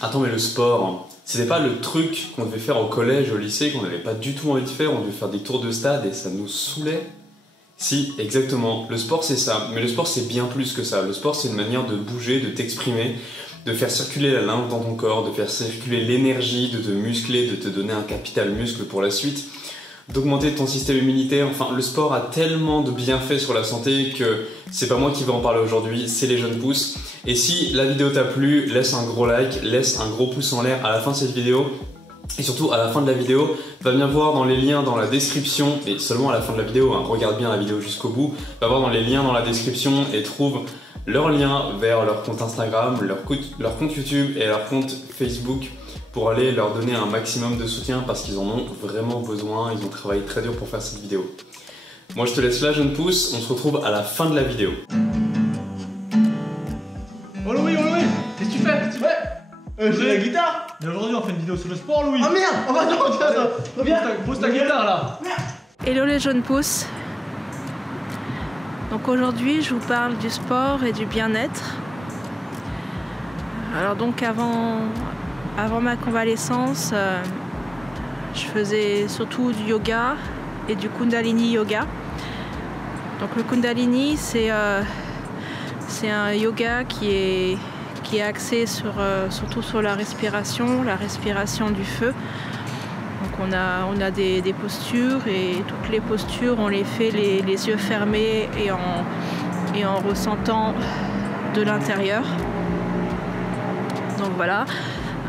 Attends, mais le sport, c'était pas le truc qu'on devait faire au collège, au lycée, qu'on n'avait pas du tout envie de faire, on devait faire des tours de stade et ça nous saoulait? Si, exactement. Le sport, c'est ça. Mais le sport, c'est bien plus que ça. Le sport, c'est une manière de bouger, de t'exprimer, de faire circuler la lymphe dans ton corps, de faire circuler l'énergie, de te muscler, de te donner un capital muscle pour la suite, d'augmenter ton système immunitaire. Enfin, le sport a tellement de bienfaits sur la santé que c'est pas moi qui vais en parler aujourd'hui, c'est les jeunes pousses. Et si la vidéo t'a plu, laisse un gros like, laisse un gros pouce en l'air à la fin de cette vidéo. Et surtout, à la fin de la vidéo, va bien voir dans les liens dans la description, et seulement à la fin de la vidéo, hein, regarde bien la vidéo jusqu'au bout, va voir dans les liens dans la description et trouve leur lien vers leur compte Instagram, leur compte YouTube et leur compte Facebook pour aller leur donner un maximum de soutien parce qu'ils en ont vraiment besoin, ils ont travaillé très dur pour faire cette vidéo. Moi je te laisse là, jeune pousse, on se retrouve à la fin de la vidéo. Oh Louis, qu'est-ce que tu fais? J'ai la guitare. Mais aujourd'hui on fait une vidéo sur le sport, Louis. Ah merde. Oh bah non, tiens, ça. Reviens. Pose ta guitare là. Hello les jeunes pousses. Donc aujourd'hui je vous parle du sport et du bien-être. Alors donc avant ma convalescence, je faisais surtout du yoga et du Kundalini yoga. Donc le Kundalini c'est un yoga qui est axé surtout sur la respiration du feu. Donc on a des postures et toutes les postures on les fait les yeux fermés et en ressentant de l'intérieur. Donc voilà.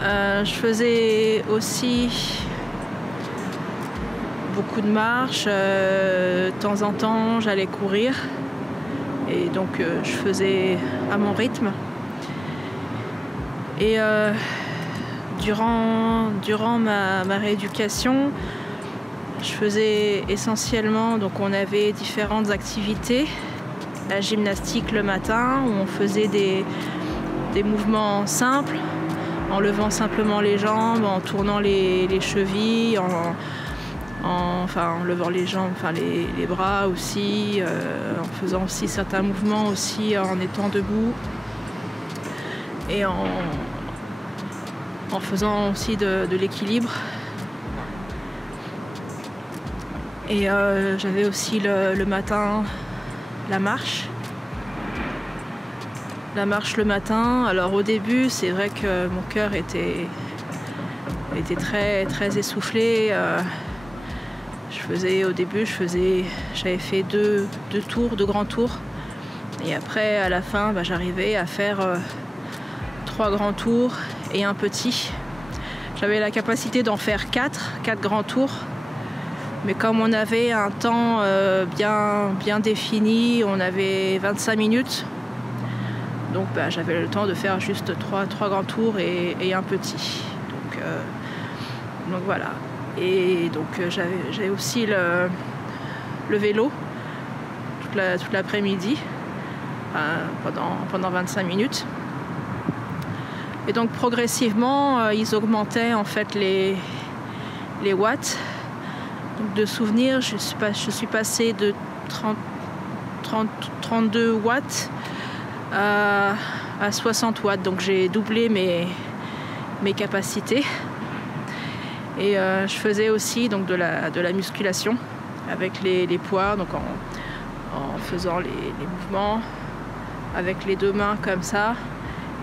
Je faisais aussi beaucoup de marches. De temps en temps j'allais courir et donc je faisais à mon rythme. Et durant ma rééducation, je faisais essentiellement, donc on avait différentes activités. La gymnastique le matin, où on faisait des mouvements simples, en levant simplement les jambes, en tournant les chevilles, en levant les jambes, les bras aussi, en faisant aussi certains mouvements aussi en étant debout. Et en faisant aussi de l'équilibre. Et j'avais aussi le matin la marche. La marche le matin. Alors au début, c'est vrai que mon cœur était très, très essoufflé. J'avais fait deux grands tours. Et après, à la fin, j'arrivais à faire 3 grands tours et un petit. J'avais la capacité d'en faire 4 grands tours. Mais comme on avait un temps bien défini, on avait 25 minutes. Donc j'avais le temps de faire juste 3 grands tours et un petit. Donc voilà. Et donc j'avais aussi le vélo toute l'après-midi pendant 25 minutes. Et donc progressivement, ils augmentaient en fait les watts. Donc de souvenir, je suis passée de 32 watts à 60 watts. Donc j'ai doublé mes capacités. Et je faisais aussi donc de la musculation avec les poids, donc en faisant les mouvements avec les 2 mains comme ça.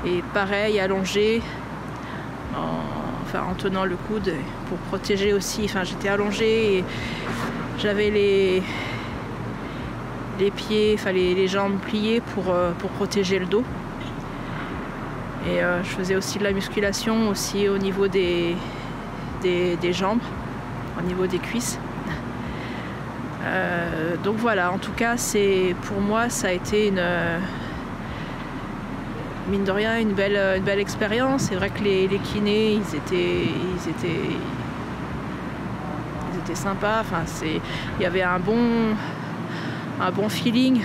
Et pareil, allongé, en tenant le coude pour protéger aussi. Enfin, j'étais allongée et j'avais les pieds, les jambes pliées pour protéger le dos. Et je faisais aussi de la musculation aussi au niveau des jambes, au niveau des cuisses. Donc voilà, en tout cas, pour moi, ça a été mine de rien, une belle expérience. C'est vrai que les kinés, ils étaient sympas. Enfin, il y avait un bon feeling.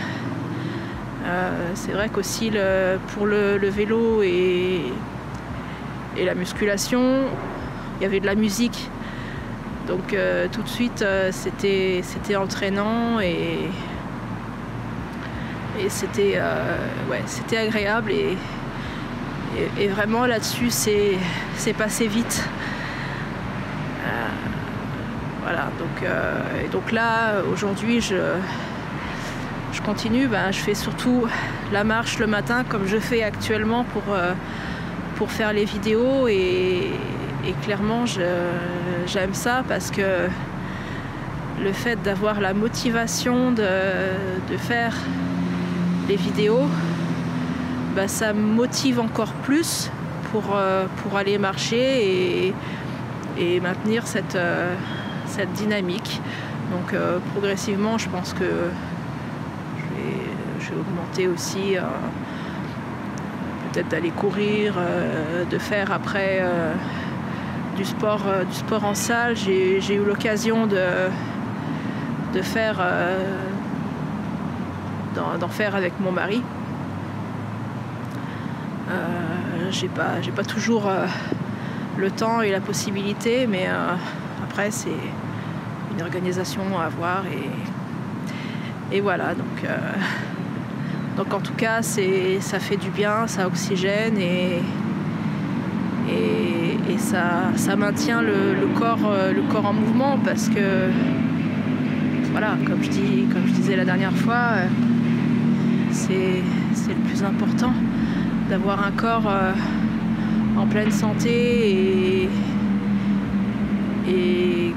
C'est vrai qu'aussi pour le vélo et la musculation, il y avait de la musique. Donc tout de suite, c'était entraînant et c'était agréable et Et vraiment là-dessus, c'est passé vite. Voilà, donc là, aujourd'hui, je continue. Je fais surtout la marche le matin, comme je fais actuellement pour faire les vidéos. Et clairement, j'aime ça parce que le fait d'avoir la motivation de faire les vidéos, ça me motive encore plus pour aller marcher et maintenir cette dynamique. Donc progressivement, je pense que je vais augmenter aussi, peut-être d'aller courir, de faire après du sport en salle. J'ai eu l'occasion de faire d'en faire avec mon mari. J'ai pas toujours le temps et la possibilité, mais après c'est une organisation à avoir et voilà, donc en tout cas ça fait du bien, ça oxygène et ça maintient le corps en mouvement, parce que voilà, comme je disais la dernière fois, c'est le plus important, d'avoir un corps en pleine santé et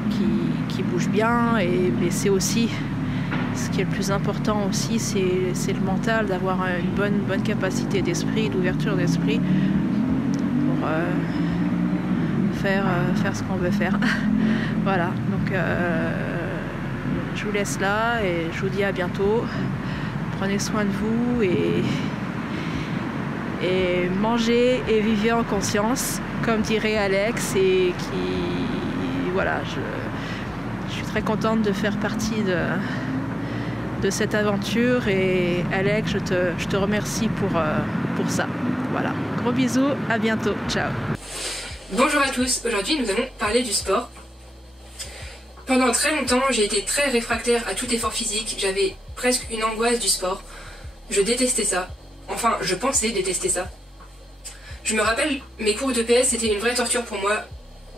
qui bouge bien. Mais c'est aussi ce qui est le plus important aussi, c'est le mental, d'avoir une bonne capacité d'esprit, d'ouverture d'esprit pour faire ce qu'on veut faire. Voilà, donc je vous laisse là et je vous dis à bientôt. Prenez soin de vous et mangez et vivez en conscience, comme dirait Alex, et voilà, je suis très contente de faire partie de cette aventure, et Alex, je te remercie pour ça. Voilà, gros bisous, à bientôt, ciao. Bonjour à tous, aujourd'hui nous allons parler du sport. Pendant très longtemps, j'ai été très réfractaire à tout effort physique, j'avais presque une angoisse du sport. Je détestais ça. Enfin, je pensais détester ça. Je me rappelle, mes cours de PS, c'était une vraie torture pour moi.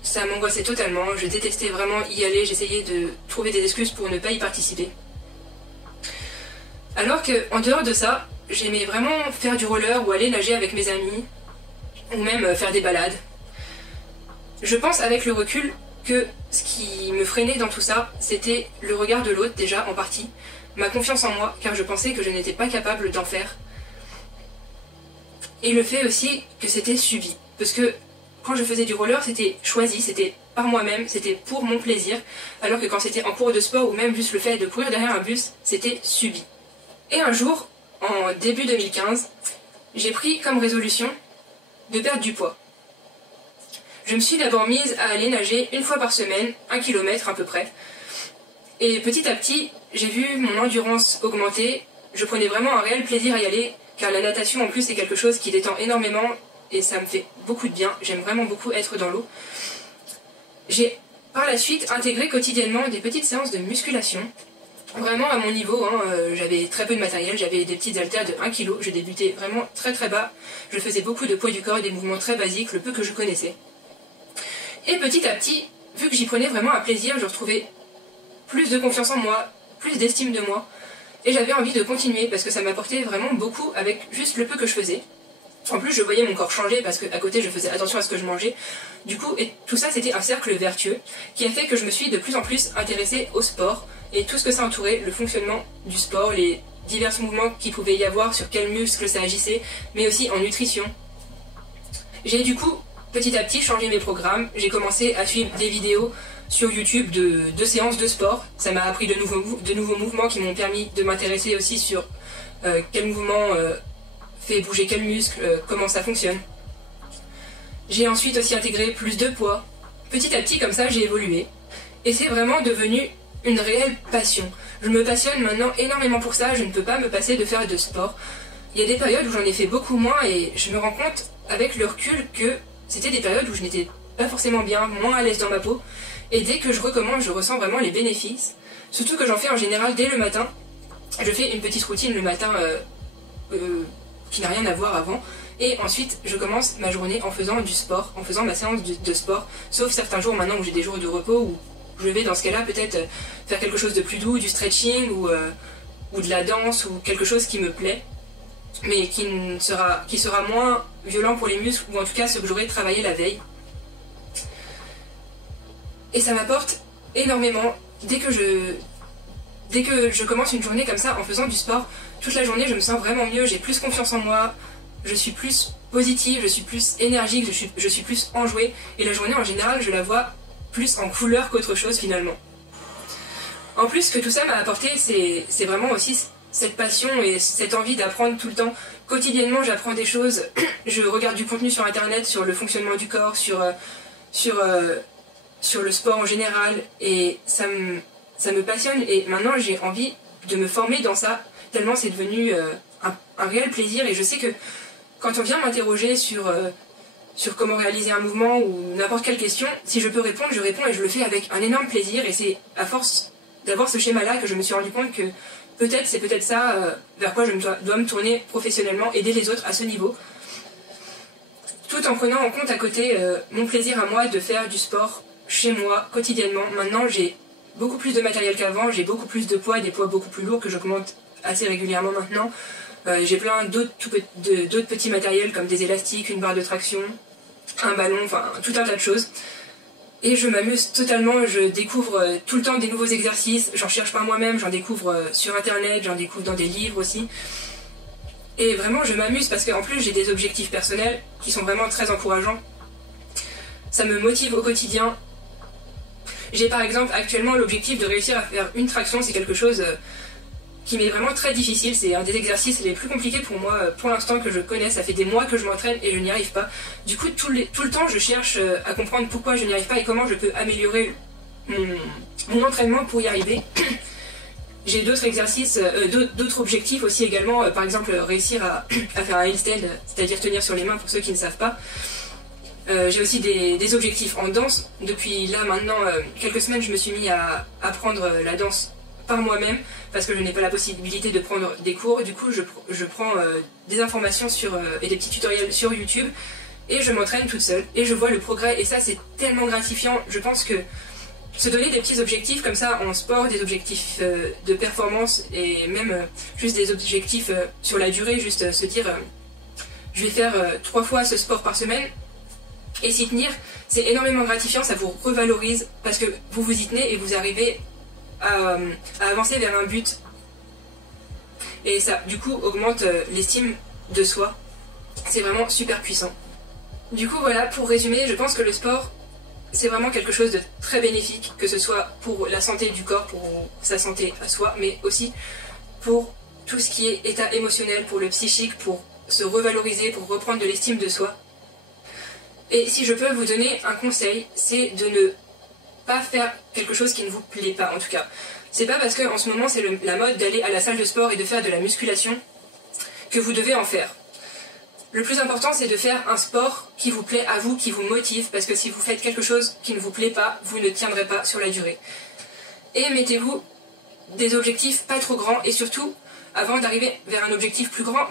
Ça m'angoissait totalement, je détestais vraiment y aller, j'essayais de trouver des excuses pour ne pas y participer. Alors que, en dehors de ça, j'aimais vraiment faire du roller ou aller nager avec mes amis, ou même faire des balades. Je pense avec le recul que ce qui me freinait dans tout ça, c'était le regard de l'autre déjà en partie, ma confiance en moi, car je pensais que je n'étais pas capable d'en faire. Et le fait aussi que c'était subi, parce que quand je faisais du roller, c'était choisi, c'était par moi-même, c'était pour mon plaisir, alors que quand c'était en cours de sport ou même juste le fait de courir derrière un bus, c'était subi. Et un jour, en début 2015, j'ai pris comme résolution de perdre du poids. Je me suis d'abord mise à aller nager une fois par semaine, 1 km à peu près. Et petit à petit, j'ai vu mon endurance augmenter, je prenais vraiment un réel plaisir à y aller, car la natation en plus c'est quelque chose qui détend énormément et ça me fait beaucoup de bien, j'aime vraiment beaucoup être dans l'eau. J'ai par la suite intégré quotidiennement des petites séances de musculation, vraiment à mon niveau, j'avais très peu de matériel, j'avais des petites haltères de 1 kg, je débutais vraiment très très bas, je faisais beaucoup de poids du corps et des mouvements très basiques, le peu que je connaissais. Et petit à petit, vu que j'y prenais vraiment un plaisir, je retrouvais plus de confiance en moi, plus d'estime de moi, et j'avais envie de continuer parce que ça m'apportait vraiment beaucoup avec juste le peu que je faisais. En plus, je voyais mon corps changer parce qu'à côté, je faisais attention à ce que je mangeais. Du coup, et tout ça, c'était un cercle vertueux qui a fait que je me suis de plus en plus intéressée au sport et tout ce que ça entourait, le fonctionnement du sport, les divers mouvements qu'il pouvait y avoir, sur quels muscles ça agissait, mais aussi en nutrition. J'ai du coup, petit à petit, changé mes programmes. J'ai commencé à suivre des vidéos sur YouTube de séances de sport. Ça m'a appris de nouveaux mouvements qui m'ont permis de m'intéresser aussi sur quel mouvement fait bouger quel muscle, comment ça fonctionne. J'ai ensuite aussi intégré plus de poids. Petit à petit, comme ça, j'ai évolué. Et c'est vraiment devenu une réelle passion. Je me passionne maintenant énormément pour ça, je ne peux pas me passer de faire de sport. Il y a des périodes où j'en ai fait beaucoup moins et je me rends compte avec le recul que c'était des périodes où je n'étais pas forcément bien, moins à l'aise dans ma peau. Et dès que je recommence, je ressens vraiment les bénéfices. Surtout que j'en fais en général dès le matin. Je fais une petite routine le matin qui n'a rien à voir avant. Et ensuite, je commence ma journée en faisant du sport, en faisant ma séance de sport, sauf certains jours maintenant où j'ai des jours de repos, où je vais dans ce cas-là peut-être faire quelque chose de plus doux, du stretching ou de la danse ou quelque chose qui me plaît, mais qui sera moins violent pour les muscles, ou en tout cas ce que j'aurais travaillé la veille. Et ça m'apporte énormément. Dès que je commence une journée comme ça en faisant du sport, toute la journée je me sens vraiment mieux, j'ai plus confiance en moi, je suis plus positive, je suis plus énergique, je suis plus enjouée, et la journée en général je la vois plus en couleur qu'autre chose finalement. En plus, ce que tout ça m'a apporté, c'est vraiment aussi cette passion et cette envie d'apprendre tout le temps. Quotidiennement j'apprends des choses, je regarde du contenu sur internet sur le fonctionnement du corps, sur le sport en général, et ça me passionne, et maintenant j'ai envie de me former dans ça, tellement c'est devenu un réel plaisir. Et je sais que quand on vient m'interroger sur comment réaliser un mouvement ou n'importe quelle question, si je peux répondre, je réponds, et je le fais avec un énorme plaisir. Et c'est à force d'avoir ce schéma-là que je me suis rendu compte que c'est peut-être ça vers quoi je dois me tourner professionnellement, aider les autres à ce niveau, tout en prenant en compte à côté mon plaisir à moi de faire du sport chez moi quotidiennement. Maintenant j'ai beaucoup plus de matériel qu'avant, j'ai beaucoup plus de poids, des poids beaucoup plus lourds que j'augmente assez régulièrement maintenant. J'ai plein d'autres petits matériels comme des élastiques, une barre de traction, un ballon, enfin tout un tas de choses. Et je m'amuse totalement, je découvre tout le temps des nouveaux exercices, j'en cherche par moi-même, j'en découvre sur internet, j'en découvre dans des livres aussi. Et vraiment je m'amuse parce qu'en plus j'ai des objectifs personnels qui sont vraiment très encourageants. Ça me motive au quotidien. J'ai par exemple actuellement l'objectif de réussir à faire une traction, c'est quelque chose qui m'est vraiment très difficile, c'est un des exercices les plus compliqués pour moi pour l'instant que je connais. Ça fait des mois que je m'entraîne et je n'y arrive pas. Du coup tout le temps je cherche à comprendre pourquoi je n'y arrive pas et comment je peux améliorer mon entraînement pour y arriver. J'ai d'autres exercices, d'autres objectifs aussi également, par exemple réussir à faire un handstand, c'est-à-dire tenir sur les mains pour ceux qui ne savent pas. J'ai aussi des objectifs en danse. Depuis là maintenant quelques semaines je me suis mis à apprendre la danse par moi-même parce que je n'ai pas la possibilité de prendre des cours. Du coup je prends des informations et des petits tutoriels sur YouTube et je m'entraîne toute seule et je vois le progrès, et ça c'est tellement gratifiant. Je pense que se donner des petits objectifs comme ça en sport, des objectifs de performance et même juste des objectifs sur la durée, juste se dire je vais faire 3 fois ce sport par semaine et s'y tenir, c'est énormément gratifiant, ça vous revalorise parce que vous vous y tenez et vous arrivez à avancer vers un but, et ça du coup augmente l'estime de soi. C'est vraiment super puissant. Du coup voilà, pour résumer, je pense que le sport c'est vraiment quelque chose de très bénéfique, que ce soit pour la santé du corps, pour sa santé à soi, mais aussi pour tout ce qui est état émotionnel, pour le psychique, pour se revaloriser, pour reprendre de l'estime de soi. Et si je peux vous donner un conseil, c'est de ne pas faire quelque chose qui ne vous plaît pas, en tout cas. C'est pas parce qu'en ce moment c'est la mode d'aller à la salle de sport et de faire de la musculation que vous devez en faire. Le plus important c'est de faire un sport qui vous plaît à vous, qui vous motive, parce que si vous faites quelque chose qui ne vous plaît pas, vous ne tiendrez pas sur la durée. Et mettez-vous des objectifs pas trop grands, et surtout, avant d'arriver vers un objectif plus grand,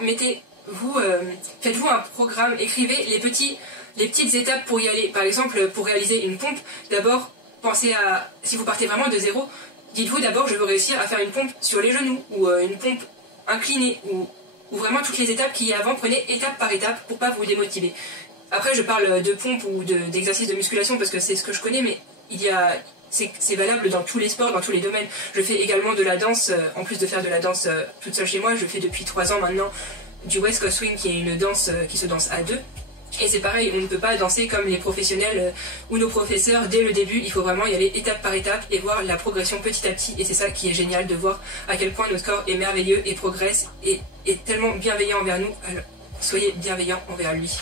faites-vous un programme, écrivez les petites étapes pour y aller. Par exemple, pour réaliser une pompe, d'abord, pensez à, si vous partez vraiment de zéro, dites-vous d'abord je veux réussir à faire une pompe sur les genoux, ou une pompe inclinée, ou vraiment toutes les étapes qu'il y a avant, prenez étape par étape pour pas vous démotiver. Après je parle de pompe ou d'exercices de musculation parce que c'est ce que je connais, mais c'est valable dans tous les sports, dans tous les domaines. Je fais également de la danse, en plus de faire de la danse toute seule chez moi, je fais depuis 3 ans maintenant du West Coast Swing, qui est une danse qui se danse à 2. Et c'est pareil, on ne peut pas danser comme les professionnels ou nos professeurs dès le début, il faut vraiment y aller étape par étape et voir la progression petit à petit, et c'est ça qui est génial, de voir à quel point notre corps est merveilleux et progresse et est tellement bienveillant envers nous. Alors, soyez bienveillants envers lui.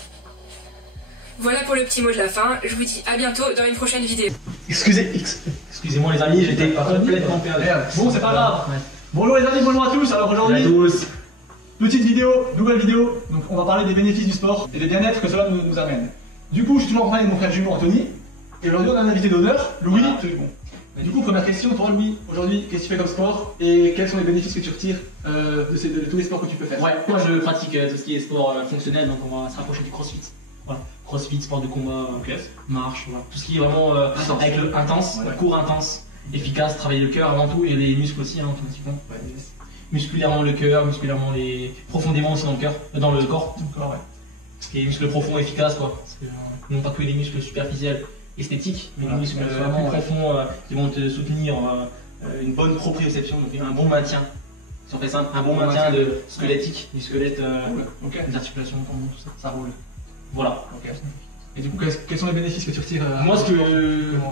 Voilà pour le petit mot de la fin, je vous dis à bientôt dans une prochaine vidéo. Excusez-moi les amis, j'étais complètement perdu. Bon, c'est pas grave. Bonjour les amis, bonjour à tous. Alors aujourd'hui, petite vidéo, nouvelle vidéo. Donc on va parler des bénéfices du sport et des bien-être que cela nous amène. Du coup, je suis toujours en train avec mon frère jumeau Anthony. Et aujourd'hui, on a un invité d'honneur, Louis. Du coup, première question, toi Louis, aujourd'hui, qu'est-ce que tu fais comme sport et quels sont les bénéfices que tu retires de tous les sports que tu peux faire? Ouais, moi je pratique tout ce qui est sport fonctionnel, donc on va se rapprocher du crossfit. Voilà. Crossfit, sport de combat, marche, voilà. Tout ce qui est vraiment avec le intense, cours intense, efficace, travailler le cœur avant tout et les muscles aussi, hein, tout petit peu. Musculairement le cœur, musculairement profondément aussi dans le cœur, dans le corps. Ce qui est muscles profonds, efficaces quoi. Parce que, non pas que des muscles superficiels, esthétiques, mais des muscles vraiment profonds qui vont te soutenir une bonne proprioception, donc un bon maintien. Si on fait simple, un bon maintien de squelettique, du squelette, des articulations, tout ça, ça roule. Voilà. Et du coup, quels sont les bénéfices que tu retires Moi,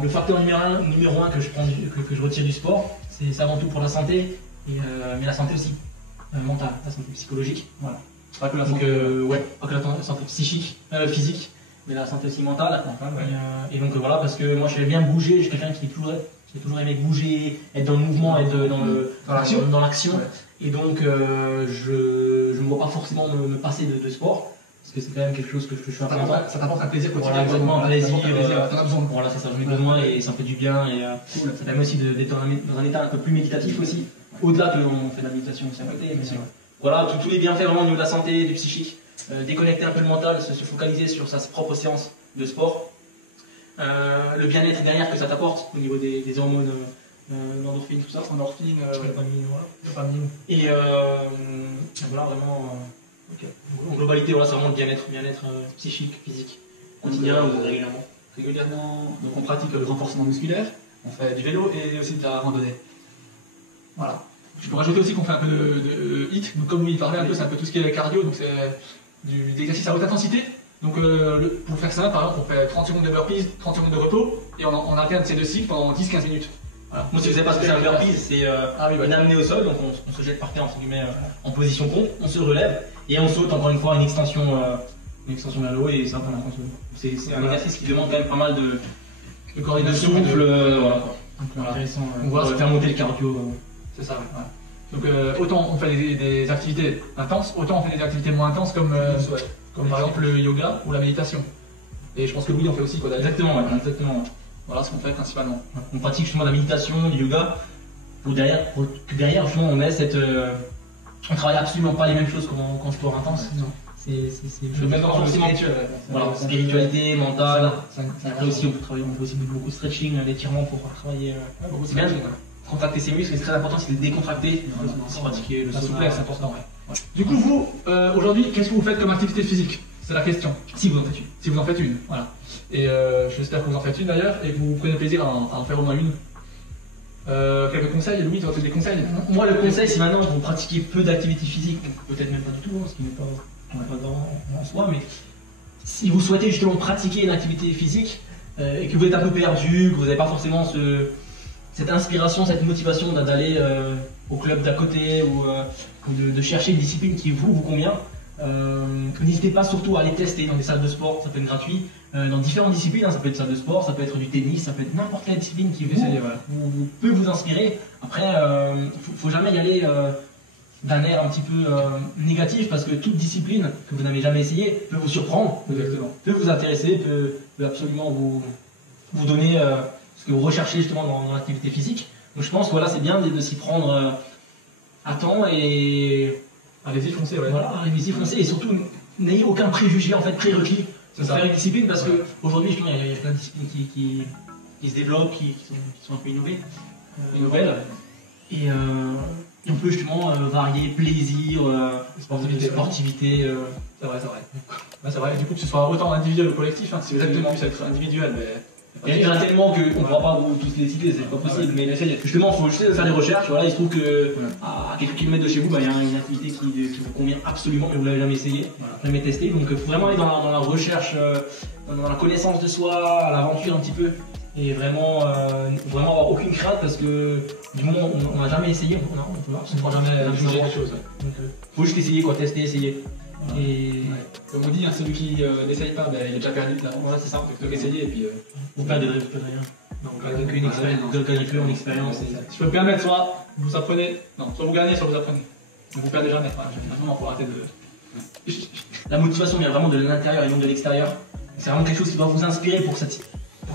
le facteur numéro 1 que je retire du sport, c'est avant tout pour la santé, mais la santé aussi mentale, la santé psychologique. Voilà. Pas que la santé, pas que la santé psychique, physique, mais la santé aussi mentale. Et donc voilà, parce que moi, j'aime bien bouger, je suis quelqu'un qui j'ai toujours aimé bouger, être dans le mouvement, être dans l'action. Et donc, je ne vois pas forcément me passer de sport. Parce que c'est quand même quelque chose que je suis important. Ça t'apporte un plaisir quotidien. Voilà, exactement, un plaisir. T'en as besoin. Voilà, c'est ça, j'en ai besoin et ça me fait du bien. Et ça permet aussi d'être dans un état un peu plus méditatif aussi. Au-delà que l'on fait de la méditation aussi à côté. Mais voilà, tous les bienfaits vraiment au niveau de la santé, du psychique. Déconnecter un peu le mental, se focaliser sur sa propre séance de sport. Le bien-être derrière que ça t'apporte au niveau des hormones, l'endorphine, tout ça. Endorphine, dopamine. Et voilà, vraiment. En globalité, voilà, c'est vraiment le bien-être psychique, physique, quotidien ou régulièrement. Donc on pratique le renforcement musculaire, on fait du vélo et aussi de la randonnée. Voilà. Je peux rajouter aussi qu'on fait un peu de HIIT, donc comme il parlait un peu, c'est un peu tout ce qui est cardio, donc c'est des exercices à haute intensité. Donc pour faire ça, par exemple, on fait 30 secondes de burpees, 30 secondes de repos, et on alterne ces deux cycles pendant 10-15 minutes. Voilà. Moi, si vous savez pas ce que c'est un burpee, c'est une amenée au sol, donc on se jette par terre entre guillemets en position pompe, on se relève et on saute encore une fois une extension vers le haut et ça pendant qu'on saute. C'est un exercice qui demande quand même pas mal de coordination, de souffle, voilà quoi. Donc intéressant. On va faire monter le cardio. C'est ça. Ouais. Donc autant on fait des activités intenses, autant on fait des activités moins intenses comme par exemple le yoga ou la méditation. Et je pense que Louis en fait aussi quoi. Exactement, ouais, exactement. Voilà ce qu'on fait principalement. On pratique justement la méditation, du yoga, pour que derrière justement on ait cette... on travaille absolument pas les mêmes choses qu'en sport intense. Non. C'est même dans le spirituel. Voilà, spiritualité, mentale. Après aussi on peut aussi beaucoup de stretching, l'étirement pour travailler. C'est bien, contracter ses muscles, c'est très important, c'est de décontracter, c'est pratiquer le souplesse, c'est important. Ouais. Du coup vous, aujourd'hui, qu'est-ce que vous faites comme activité physique? C'est la question. Si vous en faites une. Si vous en faites une, voilà. Et j'espère que vous en faites une d'ailleurs et que vous prenez plaisir à en faire au moins une. Quelques conseils, Louis, tu as fait des conseils? Moi, le conseil, c'est maintenant que vous pratiquez peu d'activité physique, donc peut-être même pas du tout, ce qui n'est pas en soi, mais si vous souhaitez justement pratiquer une activité physique et que vous êtes un peu perdu, que vous n'avez pas forcément cette inspiration, cette motivation d'aller au club d'à côté ou de chercher une discipline qui vous convient, n'hésitez pas surtout à aller tester dans des salles de sport, ça peut être gratuit, dans différentes disciplines, hein, ça peut être salle de sport, ça peut être du tennis, ça peut être n'importe quelle discipline qui peut vous inspirer. Après, faut jamais y aller d'un air un petit peu négatif parce que toute discipline que vous n'avez jamais essayé peut vous surprendre, peut vous intéresser, peut absolument vous donner ce que vous recherchez justement dans l'activité physique. Donc je pense que voilà, c'est bien de s'y prendre à temps et allez-y, foncez, ouais. Voilà, allez-y, foncez et surtout n'ayez aucun préjugé, en fait, prérequis pour faire une discipline parce qu'aujourd'hui, il y a plein de disciplines qui se développent, qui sont un peu nouvelles. Et on peut justement varier plaisir, sportivité. C'est vrai. C'est vrai, du coup, que ce soit autant individuel ou collectif, hein, si vous voulez plus être individuel, mais. Il y en a tellement qu'on ne pourra pas tous les citer, c'est pas possible. Mais justement, il faut juste faire des recherches. Voilà, il se trouve qu'à quelques kilomètres de chez vous, il y a une activité qui vous convient absolument, mais vous ne l'avez jamais essayé, jamais testé. Donc il faut vraiment aller dans la recherche, dans la connaissance de soi, à l'aventure un petit peu. Et vraiment avoir aucune crainte parce que du moment où on n'a jamais essayé, on ne pourra jamais juger quelque chose. Donc il faut juste essayer, tester, essayer. Et comme on dit, hein, celui qui n'essaye pas, il est déjà perdu là. Voilà, c'est ça. Donc essayer et puis. Vous perdez rien. Donc une expérience, vous gagnez plus en expérience. Si je peux me permettre, soit vous apprenez, soit vous gagnez, soit vous apprenez. Donc vous perdez jamais. Vraiment pour arrêter La motivation vient vraiment de l'intérieur et non de l'extérieur. C'est vraiment quelque chose qui doit vous inspirer pour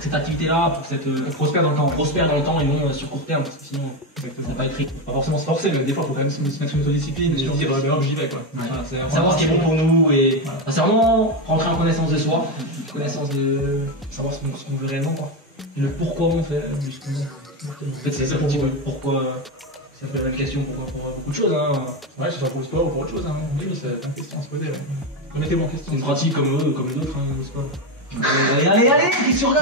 cette activité-là, pour cette prospère dans le temps. prospère dans le temps et non sur court terme, parce que sinon ça va pas être rythme. Pas forcément se forcer, mais des fois, il faut quand même se mettre une autodiscipline et se dire, ben hop, j'y vais, quoi. Ouais. Voilà, c'est Savoir ce qui est bon pour nous et Voilà. c'est vraiment rentrer en connaissance de soi, connaissance de savoir ce qu'on veut réellement, quoi. Et le pourquoi on fait, justement. En fait, c'est ça un petit peu pourquoi. Ça fait réflexion pour beaucoup de choses. Hein. Ouais, que ce soit pour le sport ou pour autre chose, hein. Oui, c'est plein de questions à se poser. Ouais. Remettez-vous en question. C'est une pratique comme d'autres, hein, le sport. Allez, question là.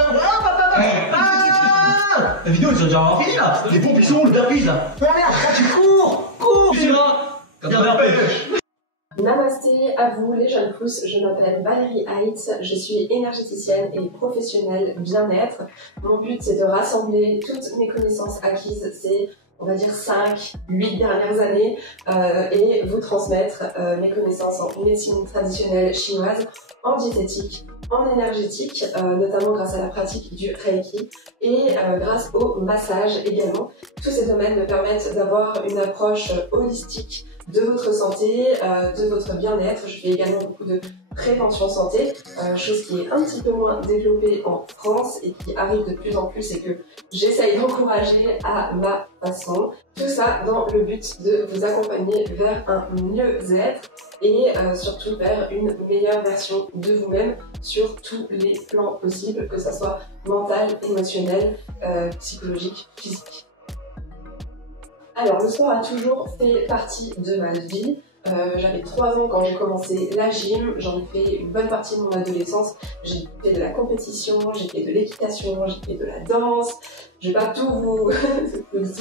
La vidéo, ils sont déjà finie là. Les pompes, ils sont où, le burpees là? Oh merde, là, tu cours, tu vas. Namasté à vous les jeunes pousses, je m'appelle Valérie Heitz, je suis énergéticienne et professionnelle bien-être. Mon but c'est de rassembler toutes mes connaissances acquises ces, on va dire 5-8 dernières années et vous transmettre mes connaissances en médecine traditionnelle chinoise, en diététique, en énergétique, notamment grâce à la pratique du Reiki et grâce au massage également. Tous ces domaines me permettent d'avoir une approche holistique de votre santé, de votre bien-être. Je fais également beaucoup de prévention santé, chose qui est un petit peu moins développée en France et qui arrive de plus en plus et que j'essaye d'encourager à ma façon. Tout ça dans le but de vous accompagner vers un mieux-être et surtout vers une meilleure version de vous-même sur tous les plans possibles, que ce soit mental, émotionnel, psychologique, physique. Alors, le sport a toujours fait partie de ma vie. J'avais 3 ans quand j'ai commencé la gym, j'en ai fait une bonne partie de mon adolescence. J'ai fait de la compétition, j'ai fait de l'équitation, j'ai fait de la danse. Je vais pas tout vous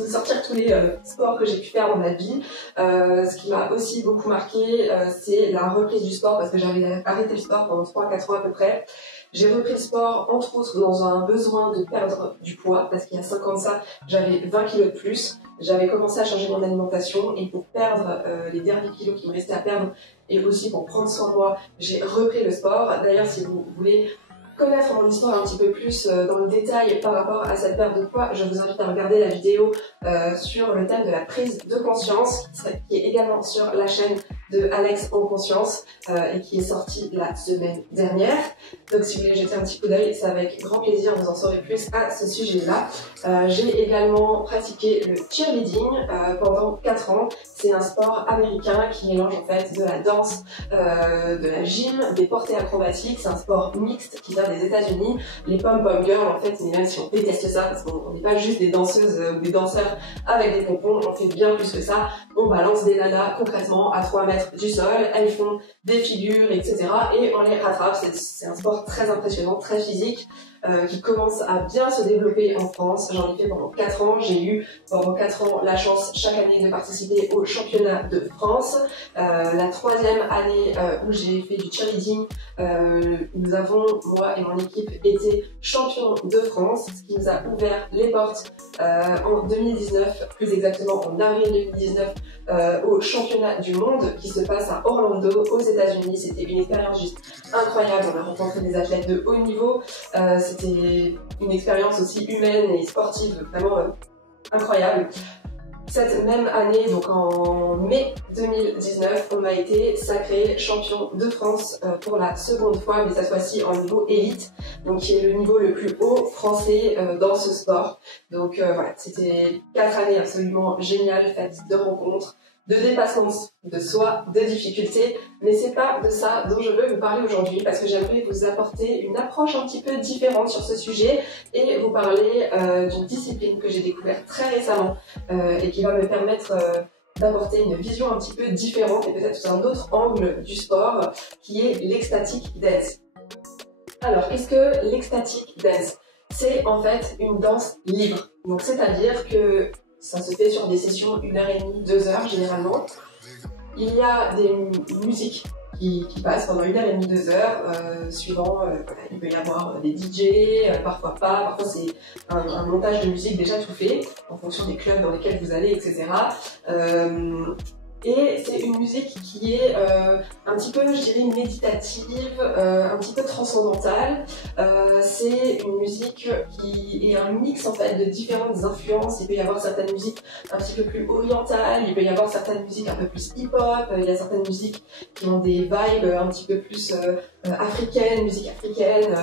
sortir tous les sports que j'ai pu faire dans ma vie. Ce qui m'a aussi beaucoup marqué, c'est la reprise du sport parce que j'avais arrêté le sport pendant 3-4 ans à peu près. J'ai repris le sport, entre autres, dans un besoin de perdre du poids, parce qu'il y a 5 ans de ça, j'avais 20 kilos de plus. J'avais commencé à changer mon alimentation, et pour perdre les derniers kilos qui me restaient à perdre, et aussi pour prendre soin de moi, j'ai repris le sport. D'ailleurs, si vous voulez connaître mon histoire un petit peu plus dans le détail par rapport à cette perte de poids, je vous invite à regarder la vidéo sur le thème de la prise de conscience, qui est également sur la chaîne de Alex en conscience et qui est sortie la semaine dernière. Donc si vous voulez jeter un petit coup d'œil, c'est avec grand plaisir, vous en saurez plus à ce sujet-là. J'ai également pratiqué le cheerleading pendant 4 ans. C'est un sport américain qui mélange en fait de la danse, de la gym, des portées acrobatiques. C'est un sport mixte qui vient des États-Unis. Les pom-pom girls, en fait, même si on déteste ça, parce qu'on n'est pas juste des danseuses ou des danseurs avec des pompons, on fait bien plus que ça. On balance des nanas concrètement à 3 mètres du sol, elles font des figures, etc. et on les rattrape. C'est un sport très impressionnant, très physique, qui commence à bien se développer en France. J'en ai fait pendant 4 ans. J'ai eu pendant 4 ans la chance chaque année de participer au championnat de France. La 3e année où j'ai fait du cheerleading, nous avons, moi et mon équipe, été champions de France, ce qui nous a ouvert les portes en 2019, plus exactement en avril 2019, au championnat du monde qui se passe à Orlando, aux États-Unis. C'était une expérience juste incroyable. On a rencontré des athlètes de haut niveau. C'était une expérience aussi humaine et sportive vraiment incroyable. Cette même année, donc en mai 2019, on a été sacré champion de France pour la 2e fois, mais cette fois-ci en niveau élite, donc qui est le niveau le plus haut français dans ce sport. Donc voilà, c'était 4 années absolument géniales, faites de rencontres, de dépassement de soi, de difficultés, mais c'est pas de ça dont je veux vous parler aujourd'hui parce que j'aimerais vous apporter une approche un petit peu différente sur ce sujet et vous parler d'une discipline que j'ai découverte très récemment et qui va me permettre d'apporter une vision un petit peu différente et peut-être sous un autre angle du sport qui est l'ecstatic dance. Alors, qu'est-ce que l'ecstatic dance? C'est en fait une danse libre, donc c'est-à-dire que ça se fait sur des sessions 1h30, 2h généralement. Il y a des musiques qui passent pendant 1h30, 2h, suivant, voilà, il peut y avoir des DJ, parfois pas, parfois c'est un montage de musique déjà tout fait, en fonction des clubs dans lesquels vous allez, etc. Et c'est une musique qui est un petit peu, je dirais, méditative, un petit peu transcendantale. C'est une musique qui est un mix en fait de différentes influences. Il peut y avoir certaines musiques un petit peu plus orientales, il peut y avoir certaines musiques un peu plus hip-hop, il y a certaines musiques qui ont des vibes un petit peu plus africaines, musique africaine.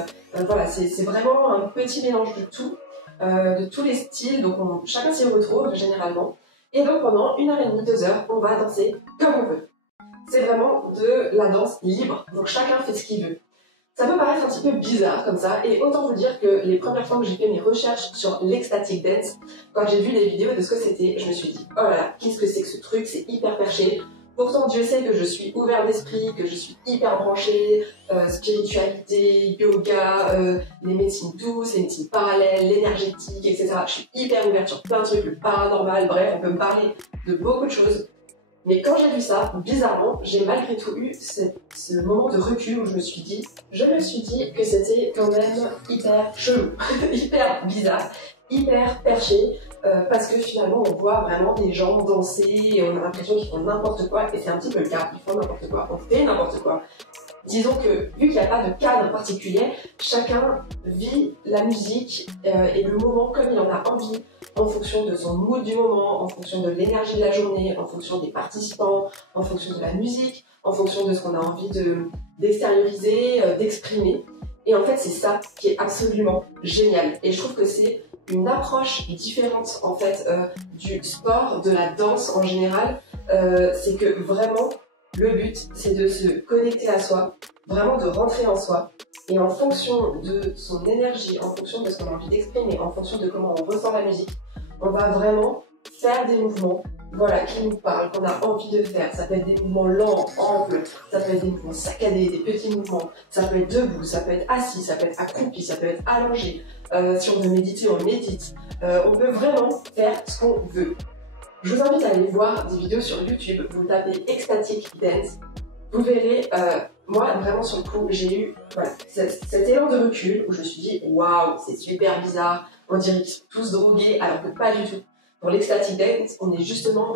Voilà, c'est vraiment un petit mélange de tous les styles, donc chacun s'y retrouve généralement. Et donc pendant 1h30, 2 heures, on va danser comme on veut. C'est vraiment de la danse libre, donc chacun fait ce qu'il veut. Ça peut paraître un petit peu bizarre comme ça, et autant vous dire que les premières fois que j'ai fait mes recherches sur l'ecstatic dance, quand j'ai vu les vidéos de ce que c'était, je me suis dit, oh là là, qu'est-ce que c'est que ce truc, c'est hyper perché. Pourtant, Dieu sait que je suis ouvert d'esprit, que je suis hyper branchée, spiritualité, yoga, les médecines douces, les médecines parallèles, l'énergétique, etc. Je suis hyper ouverte sur plein de trucs, le paranormal, bref, on peut me parler de beaucoup de choses. Mais quand j'ai vu ça, bizarrement, j'ai malgré tout eu ce moment de recul où je me suis dit que c'était quand même hyper chelou, hyper bizarre, hyper perché, parce que finalement on voit vraiment des gens danser et on a l'impression qu'ils font n'importe quoi, et c'est un petit peu le cas, ils font n'importe quoi, on fait n'importe quoi. Disons que, vu qu'il n'y a pas de cadre particulier, chacun vit la musique et le moment comme il en a envie, en fonction de son mood du moment, en fonction de l'énergie de la journée, en fonction des participants, en fonction de la musique, en fonction de ce qu'on a envie d'extérioriser, d'exprimer. Et en fait, c'est ça qui est absolument génial. Et je trouve que c'est une approche différente en fait du sport, de la danse en général. C'est que vraiment, le but, c'est de se connecter à soi, vraiment de rentrer en soi. Et en fonction de son énergie, en fonction de ce qu'on a envie d'exprimer, en fonction de comment on ressent la musique, on va vraiment faire des mouvements, voilà, qui nous parlent, qu'on a envie de faire. Ça peut être des mouvements lents, amples, ça peut être des mouvements saccadés, des petits mouvements. Ça peut être debout, ça peut être assis, ça peut être accroupi, ça peut être allongé. Si on veut méditer, on médite. On peut vraiment faire ce qu'on veut. Je vous invite à aller voir des vidéos sur YouTube, vous tapez Ecstatic Dance, vous verrez, moi vraiment sur le coup, j'ai eu cet élan de recul où je me suis dit waouh, c'est super bizarre, on dirait qu'ils sont tous drogués, alors que pas du tout. Pour l'Ecstatic Dance, on est justement,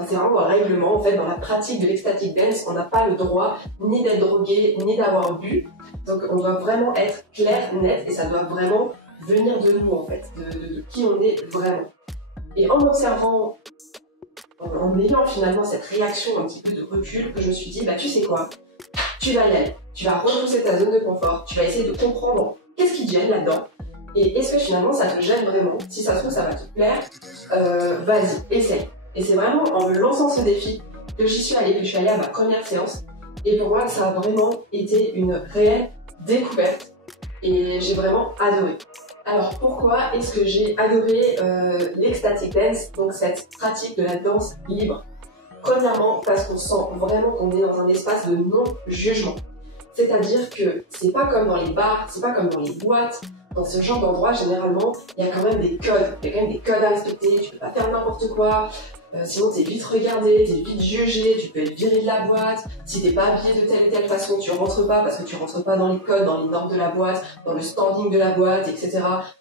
c'est vraiment un règlement, en fait, dans la pratique de l'Ecstatic Dance, on n'a pas le droit ni d'être drogué, ni d'avoir bu, donc on doit vraiment être clair, net, et ça doit vraiment venir de nous en fait, de qui on est vraiment. Et en observant, en ayant finalement cette réaction un petit peu de recul, que je me suis dit, bah tu sais quoi, tu vas y aller, tu vas repousser ta zone de confort, tu vas essayer de comprendre qu'est-ce qui te gêne là-dedans, et est-ce que finalement ça te gêne vraiment, si ça se trouve ça va te plaire, vas-y, essaye. Et c'est vraiment en me lançant ce défi que j'y suis allée, que je suis allée à ma première séance, et pour moi ça a vraiment été une réelle découverte, et j'ai vraiment adoré. Alors pourquoi est-ce que j'ai adoré l'Ecstatic Dance, donc cette pratique de la danse libre? Premièrement, parce qu'on sent vraiment qu'on est dans un espace de non-jugement. C'est-à-dire que c'est pas comme dans les bars, c'est pas comme dans les boîtes. Dans ce genre d'endroit, généralement, il y a quand même des codes. Il y a quand même des codes à respecter, tu peux pas faire n'importe quoi. Sinon t'es vite regardé, t'es vite jugé, tu peux être viré de la boîte. Si t'es pas habillé de telle et telle façon, tu rentres pas parce que tu rentres pas dans les codes, dans les normes de la boîte, dans le standing de la boîte, etc.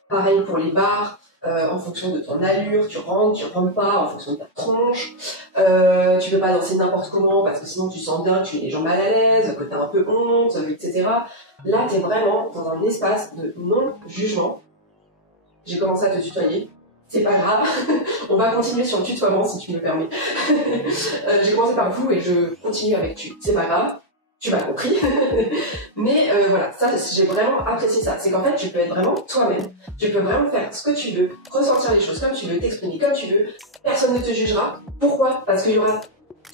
Pareil pour les bars, en fonction de ton allure, tu rentres pas, en fonction de ta tronche. Tu peux pas danser n'importe comment parce que sinon tu sens bien que tu mets les gens mal à l'aise, que t'as un peu honte, etc. Là t'es vraiment dans un espace de non-jugement. J'ai commencé à te tutoyer. C'est pas grave, on va continuer sur le tutoiement si tu me le permets. J'ai commencé par vous et je continue avec tu. C'est pas grave, tu m'as compris. Mais voilà, ça j'ai vraiment apprécié ça. C'est qu'en fait tu peux être vraiment toi-même. Tu peux vraiment faire ce que tu veux, ressentir les choses comme tu veux, t'exprimer comme tu veux. Personne ne te jugera. Pourquoi? Parce qu'il y aura...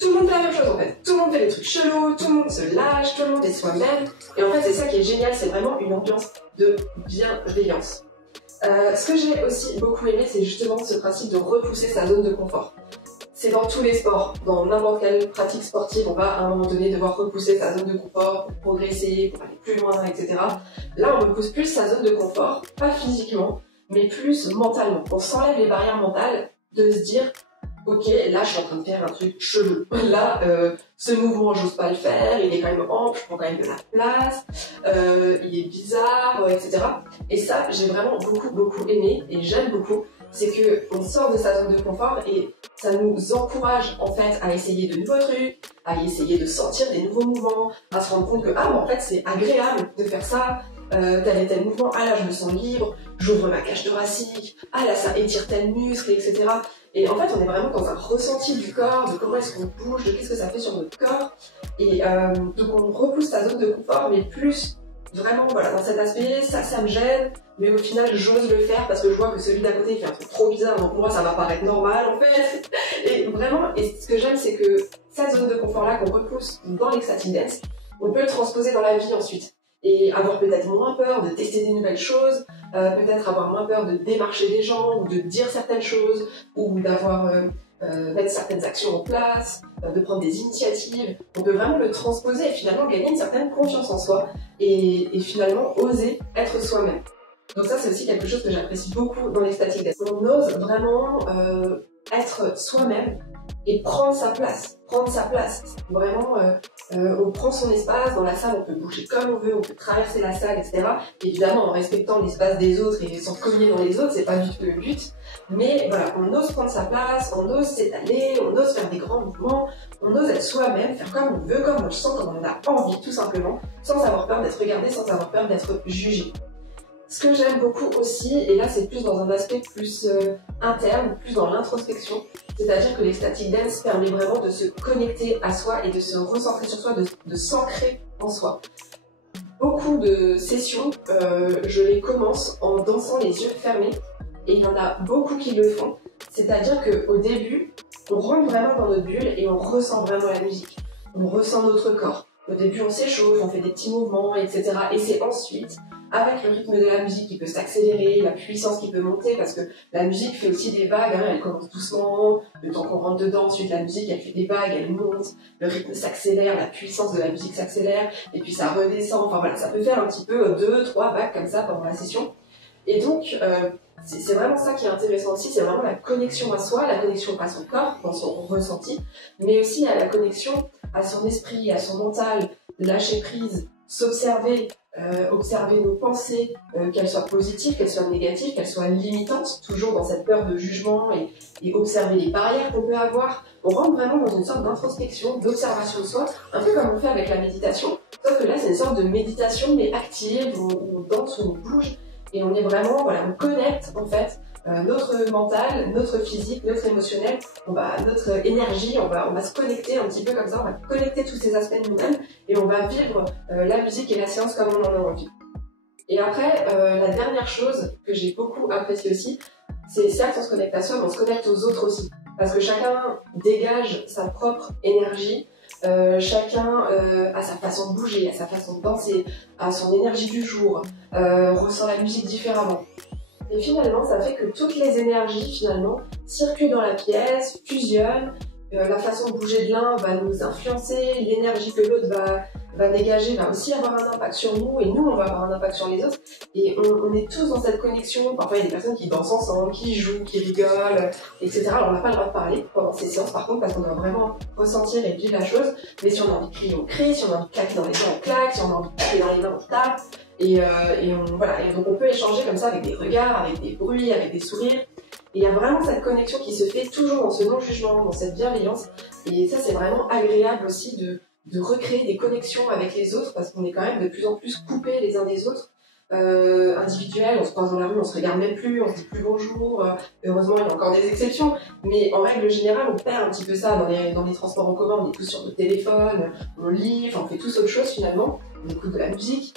Tout le monde fait la même chose en fait. Tout le monde fait des trucs chelous, tout le monde se lâche, tout le monde est soi-même. Et en fait c'est ça qui est génial, c'est vraiment une ambiance de bienveillance. Ce que j'ai aussi beaucoup aimé, c'est justement ce principe de repousser sa zone de confort. C'est dans tous les sports, dans n'importe quelle pratique sportive, on va à un moment donné devoir repousser sa zone de confort pour progresser, pour aller plus loin, etc. Là, on repousse plus sa zone de confort, pas physiquement, mais plus mentalement. On s'enlève les barrières mentales de se dire ok, là je suis en train de faire un truc chelou. Là, ce mouvement, j'ose pas le faire, il est quand même ample, je prends quand même de la place, il est bizarre, etc. Et ça, j'ai vraiment beaucoup aimé, et j'aime beaucoup c'est qu'on sort de sa zone de confort et ça nous encourage en fait à essayer de nouveaux trucs, à essayer de sentir des nouveaux mouvements, à se rendre compte que ah, mais en fait c'est agréable de faire ça, tel et tel mouvement, ah là je me sens libre, j'ouvre ma cage thoracique, ah là ça étire tel muscle, etc. Et en fait on est vraiment dans un ressenti du corps, de comment est-ce qu'on bouge, de qu'est-ce que ça fait sur notre corps. Et donc on repousse sa zone de confort, mais plus vraiment voilà, dans cet aspect, ça me gêne, mais au final j'ose le faire parce que je vois que celui d'à côté il fait un truc trop bizarre, donc pour moi ça va paraître normal en fait. Et vraiment, et ce que j'aime c'est que cette zone de confort là qu'on repousse dans l'ecstatic dance, on peut le transposer dans la vie ensuite. Et avoir peut-être moins peur de tester des nouvelles choses, peut-être avoir moins peur de démarcher des gens, ou de dire certaines choses, ou d'avoir mettre certaines actions en place, de prendre des initiatives. On peut vraiment le transposer et finalement gagner une certaine confiance en soi et finalement oser être soi-même. Donc ça c'est aussi quelque chose que j'apprécie beaucoup dans l'ecstatic dance. On ose vraiment être soi-même et prendre sa place. Vraiment, on prend son espace, dans la salle on peut bouger comme on veut, on peut traverser la salle, etc. Évidemment en respectant l'espace des autres et sans cogner dans les autres, c'est pas du tout le but. Mais voilà, on ose prendre sa place, on ose s'étaler, on ose faire des grands mouvements, on ose être soi-même, faire comme on veut, comme on le sent, comme on a envie, tout simplement, sans avoir peur d'être regardé, sans avoir peur d'être jugé. Ce que j'aime beaucoup aussi, et là c'est plus dans un aspect plus interne, plus dans l'introspection, c'est-à-dire que l'ecstatic dance permet vraiment de se connecter à soi et de se recentrer sur soi, de s'ancrer en soi. Beaucoup de sessions, je les commence en dansant les yeux fermés, et il y en a beaucoup qui le font, c'est-à-dire qu'au début, on rentre vraiment dans notre bulle et on ressent vraiment la musique, on ressent notre corps. Au début on s'échauffe, on fait des petits mouvements, etc. Et c'est ensuite, avec le rythme de la musique qui peut s'accélérer, la puissance qui peut monter, parce que la musique fait aussi des vagues, hein, elle commence doucement, le temps qu'on rentre dedans, ensuite la musique elle fait des vagues, elle monte, le rythme s'accélère, la puissance de la musique s'accélère, et puis ça redescend, enfin voilà, ça peut faire un petit peu 2-3 vagues comme ça pendant la session. Et donc, c'est vraiment ça qui est intéressant aussi, c'est vraiment la connexion à soi, la connexion à son corps, dans son ressenti, mais aussi à la connexion à son esprit, à son mental, lâcher prise, s'observer, observer nos pensées, qu'elles soient positives, qu'elles soient négatives, qu'elles soient limitantes, toujours dans cette peur de jugement et observer les barrières qu'on peut avoir. On rentre vraiment dans une sorte d'introspection, d'observation de soi, un peu comme on fait avec la méditation, sauf que là c'est une sorte de méditation mais active, où on danse, où on bouge, et on est vraiment, voilà, on connecte en fait notre mental, notre physique, notre émotionnel, notre énergie, on va se connecter un petit peu comme ça, on va connecter tous ces aspects de nous-mêmes et on va vivre la musique et la séance comme on en a envie. Et après, la dernière chose que j'ai beaucoup appréciée aussi, c'est certes on se connecte à soi, mais on se connecte aux autres aussi. Parce que chacun dégage sa propre énergie, chacun a sa façon de bouger, a sa façon de danser, a son énergie du jour, ressent la musique différemment. Et finalement, ça fait que toutes les énergies, finalement, circulent dans la pièce, fusionnent, la façon de bouger de l'un va nous influencer, l'énergie que l'autre va dégager va aussi avoir un impact sur nous, et nous, on va avoir un impact sur les autres. Et on est tous dans cette connexion. Parfois, il y a des personnes qui dansent ensemble, qui jouent, qui rigolent, etc. Alors, on n'a pas le droit de parler pendant ces séances, par contre, parce qu'on doit vraiment ressentir et vivre la chose. Mais si on a envie de crier, on crie. Si on a envie de claquer dans les dents, on claque. Si on a envie de taper dans les dents, on tape. Et donc on peut échanger comme ça avec des regards, avec des bruits, avec des sourires. Et il y a vraiment cette connexion qui se fait toujours dans ce non-jugement, dans cette bienveillance. Et ça, c'est vraiment agréable aussi de recréer des connexions avec les autres, parce qu'on est quand même de plus en plus coupés les uns des autres. Individuels, on se croise dans la rue, on se regarde même plus, on se dit plus bonjour. Heureusement, il y a encore des exceptions. Mais en règle générale, on perd un petit peu ça dans les transports en commun. On est tous sur notre téléphone, on lit, on fait tous autre chose finalement. On écoute de la musique.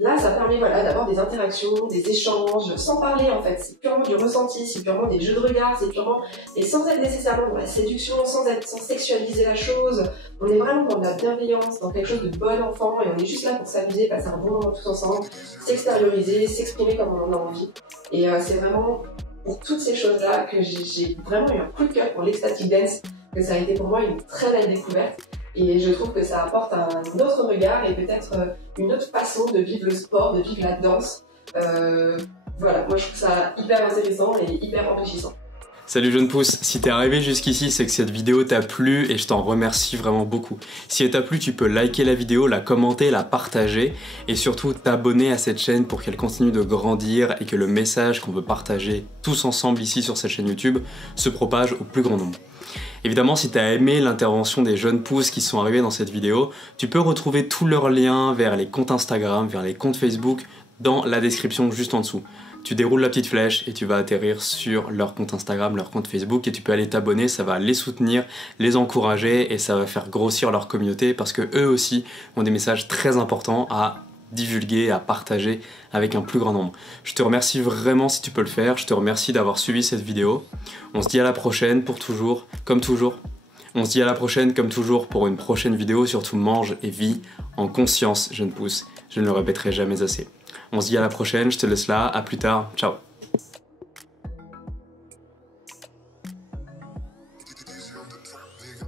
Là, ça permet d'avoir des interactions, des échanges, sans parler en fait. C'est purement du ressenti, c'est purement des jeux de regard, c'est purement... Et sans être nécessairement dans la séduction, sans sexualiser la chose. On est vraiment dans de la bienveillance, dans quelque chose de bon enfant, et on est juste là pour s'amuser, passer un bon moment tous ensemble, s'extérioriser, s'exprimer comme on en a envie. Et c'est vraiment pour toutes ces choses-là que j'ai vraiment eu un coup de cœur pour l'ecstatic dance, que ça a été pour moi une très belle découverte. Et je trouve que ça apporte un autre regard et peut-être une autre façon de vivre le sport, de vivre la danse. Voilà, moi je trouve ça hyper intéressant et hyper enrichissant. Salut jeune pouce, si t'es arrivé jusqu'ici, c'est que cette vidéo t'a plu et je t'en remercie vraiment beaucoup. Si elle t'a plu, tu peux liker la vidéo, la commenter, la partager et surtout t'abonner à cette chaîne pour qu'elle continue de grandir et que le message qu'on veut partager tous ensemble ici sur cette chaîne YouTube se propage au plus grand nombre. Évidemment, si t'as aimé l'intervention des jeunes pousses qui sont arrivés dans cette vidéo, tu peux retrouver tous leurs liens vers les comptes Instagram, vers les comptes Facebook dans la description juste en dessous. Tu déroules la petite flèche et tu vas atterrir sur leur compte Instagram, leur compte Facebook et tu peux aller t'abonner, ça va les soutenir, les encourager et ça va faire grossir leur communauté parce que eux aussi ont des messages très importants à divulguer, à partager avec un plus grand nombre. Je te remercie vraiment si tu peux le faire, je te remercie d'avoir suivi cette vidéo. On se dit à la prochaine pour toujours, comme toujours. On se dit à la prochaine comme toujours pour une prochaine vidéo, surtout mange et vis en conscience, jeune pousse. Je ne le répéterai jamais assez. On se dit à la prochaine, je te laisse là, à plus tard, ciao. Easy on the track, nigga.